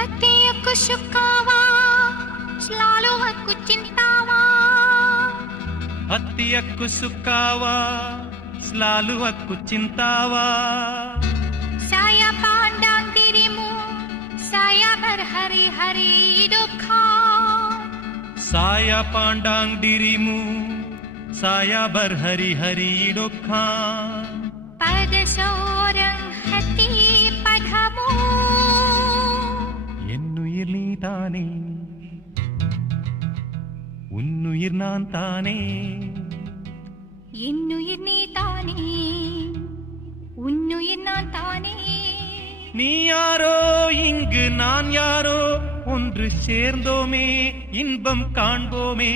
Hatiku sukawa, selalu aku cintawa. Hati aku sukawa, selalu aku cintawa. Saya pandang dirimu, saya berhari-hari duka. Saya pandang dirimu, saya berhari-hari duka. Pada seorang hati padamu. என்னுயிர் நீதானே, உன்னுயிர் நான் தானே. என்னுயிர் நீதானே, உன்னுயிர் நான் தானே. நீ யாரோ இங்கு நான் யாரோ, ஒன்று சேர்ந்தோமே இன்பம் காண்போமே.